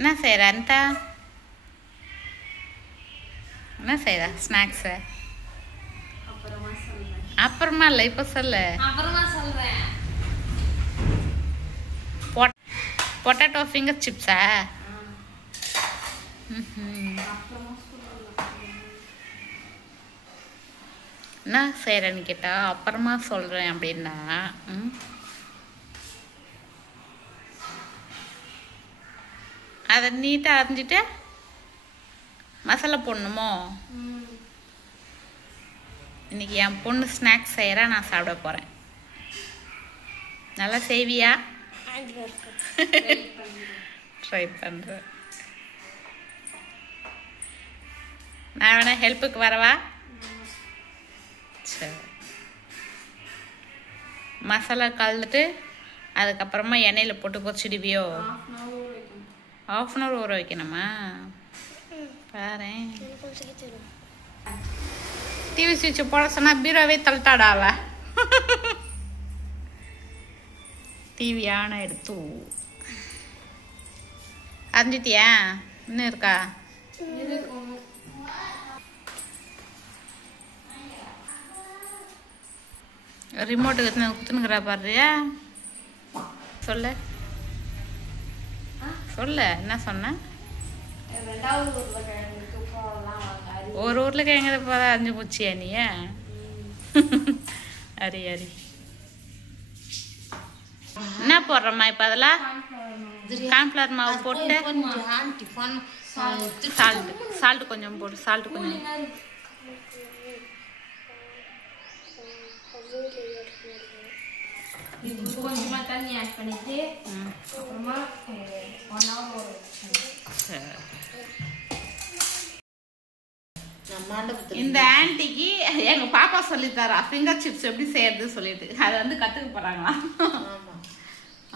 என்ன செய்கிற அந்த என்ன செய்கிற ஸ்நாக்ஸு அப்புறமா இல்லை இப்போ சொல்லு பொட்டேட்டோ ஃபிங்கர் சிப்ஸா என்ன செய்கிறேன்னு கேட்டா அப்புறமா சொல்கிறேன் அப்படின்னா அதை நீட்டாக அரைஞ்சிட்டு மசாலா போடணுமோ இன்னைக்கு என் பொண்ணு ஸ்நாக்ஸ் செய்கிறா நான் சாப்பிட போகிறேன் நல்லா செய்வியா ட்ரை பண்ணுறேன் நான் வேணா ஹெல்ப்புக்கு வரவா சரி மசாலா கலந்துட்டு அதுக்கப்புறமா எண்ணெயில் போட்டு பொரிச்சிடுவியோ ½ அன் ஹவர் ஊற வைக்கணுமா பாரு டிவி சுவிட்சை போட சொன்னா பீரோவே தள்ளிட்டாடாவ டிவி ஆன எடுத்து அறிஞ்சிட்டியா இன்னும் இருக்கா ரிமோட்டுக்கு குத்துனுக்குறா பாருயா சொல்லு சொல்லு என்ன சொன்ன ஒரு உருளைக்கிழங்கு போதா அரிஞ்சு போச்சியா நீ அரி அரி என்ன போடுறம்மா இப்போ அதெல்லாம் கார்ன்ஃப்ளவர் மாவு போட்டு சால்ட் கொஞ்சம் போடு சால்ட் கொஞ்சம் கொஞ்சமா தண்ணி ஆட் பண்ணிட்டு அப்புறமா 1 hour ஊற வச்சேன் இந்த ஆன்ட்டிக்கு எங்க பாப்பா சொல்லித்தாரா ஃபிங்கர் சிப்ஸ் எப்படி செய்யறது சொல்லிட்டு அதை வந்து கத்துக்க போறாங்களா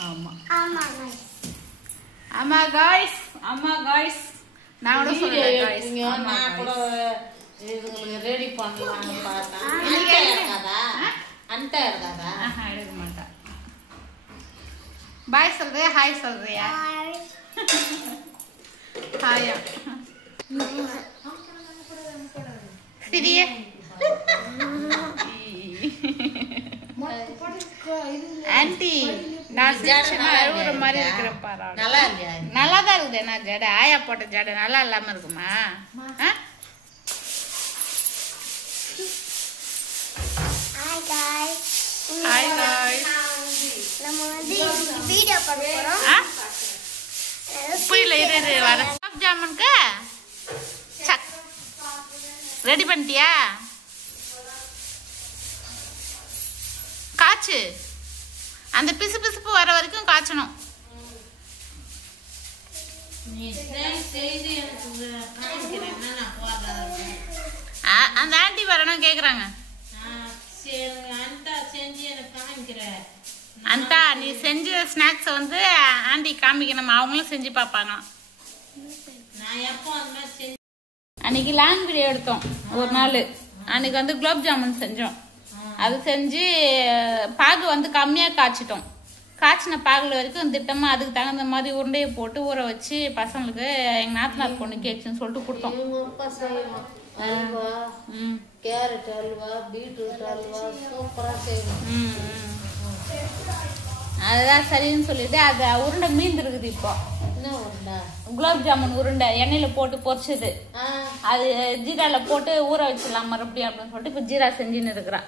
ஆமா ஆமா ஆமா गाइस அம்மா गाइस நான் கூட சொல்றேன் गाइस நான் கூட இதுங்களுக்கு ரெடி பண்ணலாம்னு பார்த்தேன் இன்னைக்கு இருக்காதா அந்த இருக்காதா எடுக்க மாட்டா பாய் சொல்றியா ஹாய் சொல்றியா ஹாய் சரியே ஆன்ட்டி நான் அழுகுற மாதிரி இருக்கிறேன் பாரு நல்லா தான் இருக்குது என்ன ஜடை ஆயா போட்ட ஜடை நல்லா இல்லாம இருக்குமா ஹாய் गाइस நம்ம வந்து வீடியோ பண்ண போறோம் புரியல இது வர குலாப் ஜாமுனுக்கு ரெடி பண்ணிட்டியா காய்ச்சு அந்த பிசு பிசுப்பு வர வரைக்கும் காய்ச்சணும் அந்த ஆண்டி வரணும் கேக்குறாங்க அந்த நீ செஞ்ச ஸ்நாக்ஸ் வந்து ஆண்டி காமிக்கணும் அவங்களும் செஞ்சு பார்ப்பாங்க அன்னைக்கு லாங் வீடியோ எடுத்தோம் ஒரு நாள் அன்னைக்கு வந்து குலாப் ஜாமுன் செஞ்சோம் அது செஞ்சு பாகு வந்து கம்மியாக காய்ச்சிட்டோம் காய்ச்சின பாகுல வரைக்கும் திட்டமா அதுக்கு தகுந்த மாதிரி உருண்டையை போட்டு ஊற வச்சு பசங்களுக்கு எங்க நாத்தனார் பொண்ணு கேட்சுன்னு சொல்லிட்டு கொடுத்தோம் கேரட் அல்வா பீட்ரூட் அல்வா சூப்பரா செய்வோம் அதுதான் சரின்னு சொல்லிட்டு அது உருண்டை மீந்து இருக்குது இப்போ குலாப் ஜாமுன் உருண்டை எண்ணெயில போட்டு பொரிச்சது அது ஜீரால போட்டு ஊற வச்சிடலாம் மறுபடியும் அப்படின்னு சொல்லிட்டு இப்ப ஜீரா செஞ்சுன்னு இருக்கிறான்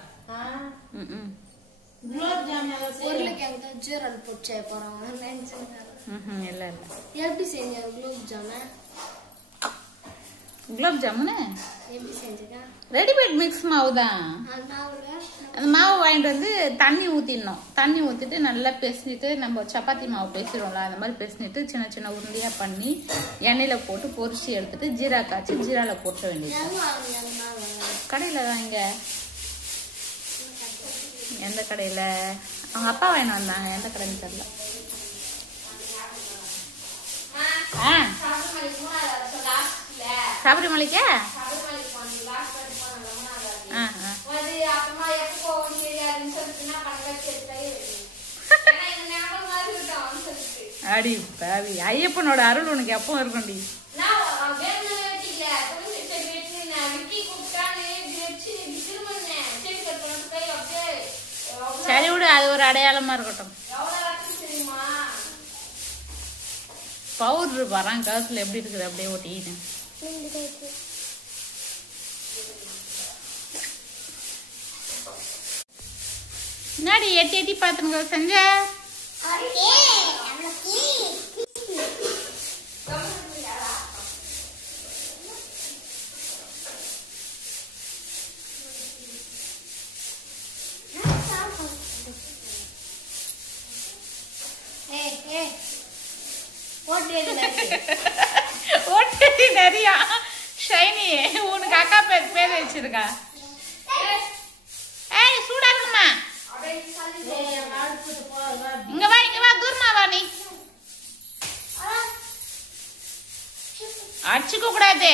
குலாப் ஜாமுன் ஜீரால போட்டு செய்ய போறாங்க இல்ல இல்ல எப்படி செஞ்ச குலாப் ஜாமுன் ரெடிமேட் மிக்ஸ் மாவு தான் அந்த மாவு வாங்கிட்டு வந்து தண்ணி ஊற்றிடணும் தண்ணி ஊற்றிட்டு நல்லா பிசைஞ்சிட்டு நம்ம சப்பாத்தி மாவு பேசிடுவோம்ல அந்த மாதிரி பிசைஞ்சிட்டு சின்ன சின்ன உருண்டையாக பண்ணி எண்ணெயில் போட்டு பொரிச்சு எடுத்துட்டு ஜீரா காய்ச்சி ஜீராவில் போட்ட வேண்டியது கடையில் தான் இங்கே எந்த கடையில் அவங்க அப்பா வாங்கிட்டு வந்தாங்க எந்த கடைன்னு தெரியல சபரிமலைக்கா அடி பாவி, ஐயப்பனோட அருள் உனக்கு எப்பவும் இருக்கும்டி. சரி விடு, அது ஒரு அடையாளமா இருக்கட்டும். பவுடர் பாறான் கழுத்துல எப்படி இருக்குது அப்படியே ஒட்டிக்கிட்டு. முன்னாடி எட்டி எட்டி பாத்துங்க செஞ்ச ஓட்டடி நிறையா ஷைனி உனக்கு அக்கா பேர் வச்சிருக்கா. ஏய் சூடா இருக்குமா, இங்க வா இங்க வா, தூரமா வா. நீ அடிச்சுக்க கூடாது.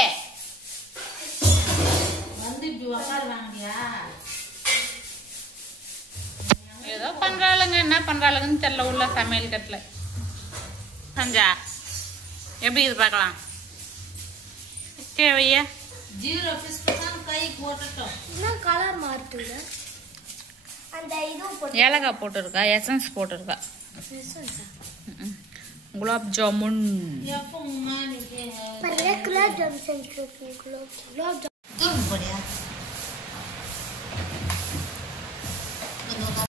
ஏதோ பண்றாளுங்க, என்ன பண்றாளுங்கன்னு தெரியல உள்ள சமையல் கட்டுல. சஞ்சா எப்படி இது பார்க்கலாம். கேவையா ஜீரோ கை போட்டுட்டோம். கலர் மாறுது. அந்த இது ஏலக்காய் போட்டுருக்கா, எசன்ஸ் போட்டுருக்கா, குலாப் ஜாமுன். குலாப் ஜாமுன்